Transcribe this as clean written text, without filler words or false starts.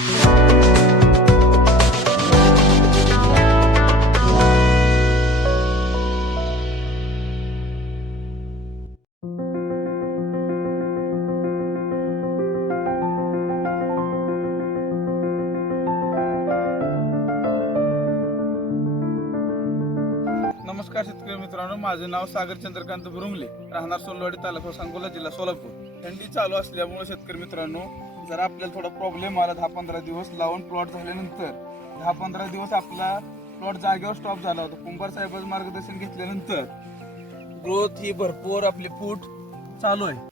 नमस्कार शेतकरी मित्रांनो, माझे नाव सागर चंद्रकांत बुरुंगले, राहणार सोनवाडी, तालुका सांगोला, जिल्हा सोलापूर. थंडी चालू असल्यामुळे शेतकरी मित्रांनो, जर आपल्याला थोडा प्रॉब्लेम आला 10-15 दिवस लावून प्लॉट झाल्यानंतर 10-15 दिवस आपला प्लॉट जागेवर स्टॉप झाला होता. कुंभार साहेबांचं मार्गदर्शन घेतल्यानंतर ग्रोथ ही भरपूर आपली फूट चालू आहे.